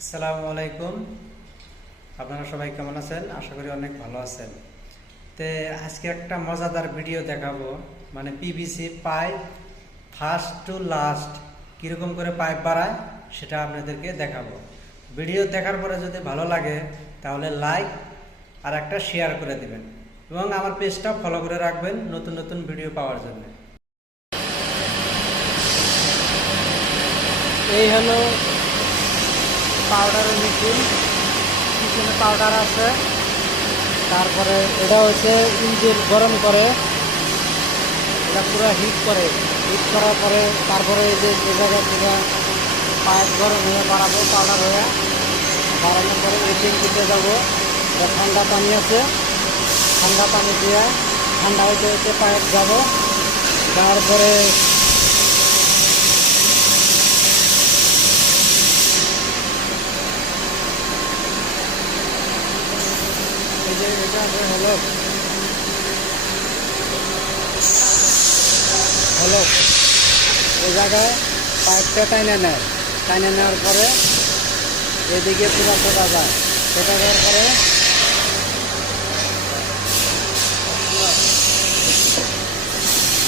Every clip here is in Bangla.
আসসালামু আলাইকুম। আপনারা সবাই কেমন আছেন? আশা করি অনেক ভালো আছেন। তে আজকে একটা মজাদার ভিডিও দেখাবো, মানে PVC pipe first to last কীরকম করে পাইপ বাড়ায় সেটা আপনাদেরকে দেখাবো। ভিডিও দেখার পরে যদি ভালো লাগে তাহলে লাইক আর একটা শেয়ার করে দিবেন এবং আমার পেজটা ফলো করে রাখবেন নতুন নতুন ভিডিও পাওয়ার জন্য। এই হলো পাউডারের মেশিন, পিছনে পাউডার আছে। তারপরে এটা হচ্ছে ইঞ্জিন গরম করে, এটা পুরো হিট করে, হিট করার পরে তারপরে এই যে জায়গায় পুরো পাইপ গরম হয়ে বাড়াবো, পাউডার হয়ে বাড়ানোর পরে এই ট্যাঙ্কিতে যাবো। এটা ঠান্ডা পানি আছে, ঠান্ডা পানি দিয়ে ঠান্ডা হইতে হইতে পাইপ যাবো। তারপরে এই যে এটা হলো হলো এই জায়গায় পাইপটা টাইনে নেয়, টাইনে নেওয়ার পরে এদিকে পুরো ফোটা যায়, ফোটা যাওয়ার পরে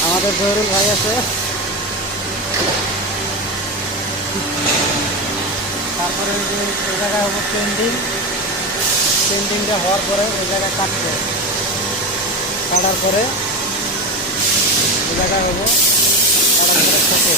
আমাদের জহরুল ভাই আছে, তারপরে ওই যে এই জায়গায় হবো পেন্ডিং, পেন্ডিংটা হওয়ার পরে ওই জায়গায় কাটবে, কাটার পরে ওই জায়গায় হবো কাটার পরে